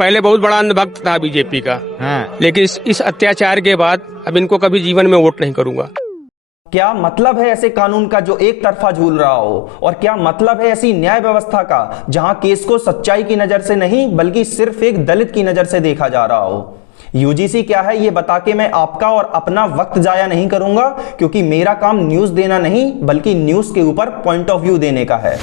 पहले बहुत बड़ा अंधभक्त था बीजेपी का। हाँ। लेकिन इस अत्याचार के बाद अब इनको कभी जीवन में वोट नहीं करूंगा। क्या मतलब है ऐसे कानून का जो एक तरफा झूल रहा हो, और क्या मतलब है ऐसी न्याय व्यवस्था का जहां केस को सच्चाई की नजर से नहीं बल्कि सिर्फ एक दलित की नजर से देखा जा रहा हो। यूजीसी क्या है ये बता के मैं आपका और अपना वक्त जाया नहीं करूंगा, क्योंकि मेरा काम न्यूज देना नहीं बल्कि न्यूज के ऊपर पॉइंट ऑफ व्यू देने का है।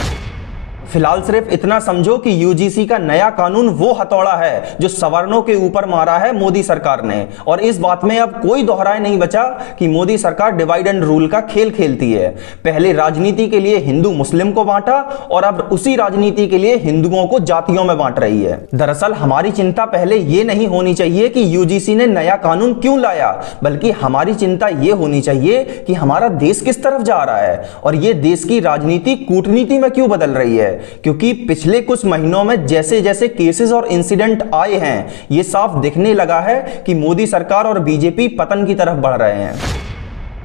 फिलहाल सिर्फ इतना समझो कि यूजीसी का नया कानून वो हथौड़ा है जो सवर्णों के ऊपर मारा है मोदी सरकार ने, और इस बात में अब कोई दोहराए नहीं बचा कि मोदी सरकार डिवाइड एंड रूल का खेल खेलती है। पहले राजनीति के लिए हिंदू मुस्लिम को बांटा और अब उसी राजनीति के लिए हिंदुओं को जातियों में बांट रही है। दरअसल हमारी चिंता पहले ये नहीं होनी चाहिए कि यूजीसी ने नया कानून क्यों लाया, बल्कि हमारी चिंता ये होनी चाहिए कि हमारा देश किस तरफ जा रहा है और ये देश की राजनीति कूटनीति में क्यों बदल रही है। क्योंकि पिछले कुछ महीनों में जैसे जैसे केसेस और इंसिडेंट आए हैं, ये साफ दिखने लगा है कि मोदी सरकार और बीजेपी पतन की तरफ बढ़ रहे हैं।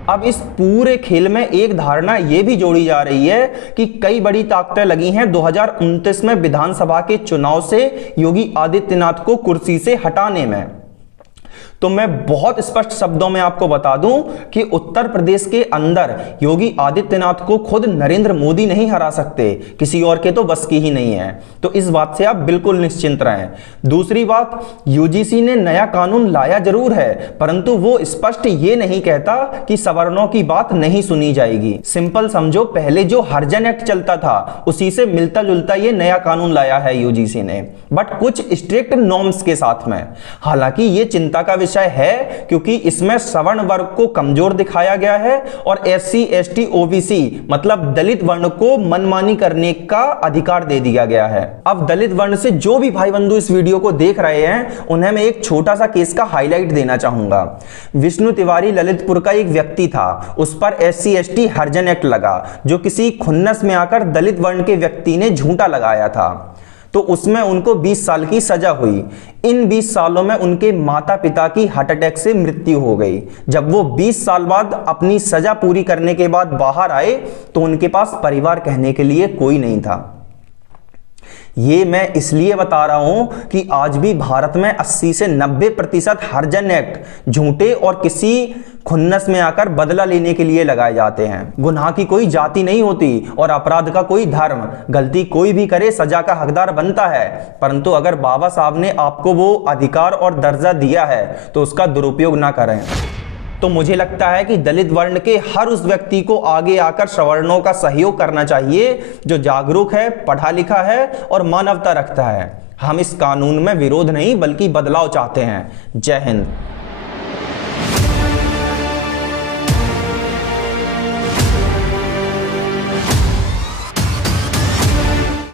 अब इस पूरे खेल में एक धारणा यह भी जोड़ी जा रही है कि कई बड़ी ताकतें लगी हैं 2029 में विधानसभा के चुनाव से योगी आदित्यनाथ को कुर्सी से हटाने में। तो मैं बहुत स्पष्ट शब्दों में आपको बता दूं कि उत्तर प्रदेश के अंदर योगी आदित्यनाथ को खुद नरेंद्र मोदी नहीं हरा सकते, किसी और के तो बस की ही नहीं है। तो इस बात से आप बिल्कुल निश्चिंत रहें। दूसरी बात, यूजीसी ने नया कानून लाया जरूर है, परंतु वो स्पष्ट ये नहीं कहता कि सवर्णों की बात नहीं सुनी जाएगी। सिंपल समझो, पहले जो हरिजन एक्ट चलता था उसी से मिलता जुलता ये नया कानून लाया है यूजीसी ने, बट कुछ स्ट्रिक्ट नॉर्म्स के साथ में। हालांकि ये चिंता का है क्योंकि इसमें सवर्ण वर्ग को कमजोर दिखाया गया है और एससी एसटी ओबीसी मतलब दलित वर्ण को मनमानी करने का अधिकार दे दिया गया है। अब दलित वर्ण से जो भी भाई बंधु इस वीडियो को देख रहे हैं उन्हें मैं एक छोटा सा केस का हाईलाइट देना चाहूंगा। विष्णु तिवारी ललितपुर का एक व्यक्ति था, उस पर एससी एसटी हरिजन एक्ट लगा जो किसी खुन्नस में आकर दलित वर्ण के व्यक्ति ने झूठा लगाया था। तो उसमें उनको 20 साल की सजा हुई। इन 20 सालों में उनके माता पिता की हार्ट अटैक से मृत्यु हो गई। जब वो 20 साल बाद अपनी सजा पूरी करने के बाद बाहर आए तो उनके पास परिवार कहने के लिए कोई नहीं था। ये मैं इसलिए बता रहा हूं कि आज भी भारत में 80 से 90% हरिजन एक्ट झूठे और किसी खुन्नस में आकर बदला लेने के लिए लगाए जाते हैं। गुनाह की कोई जाति नहीं होती और अपराध का कोई धर्म। गलती कोई भी करे सजा का हकदार बनता है, परंतु अगर बाबा साहब ने आपको वो अधिकार और दर्जा दिया है तो उसका दुरुपयोग ना करें। तो मुझे लगता है कि दलित वर्ण के हर उस व्यक्ति को आगे आकर सवर्णों का सहयोग करना चाहिए जो जागरूक है, पढ़ा लिखा है और मानवता रखता है। हम इस कानून में विरोध नहीं बल्कि बदलाव चाहते हैं। जय हिंद।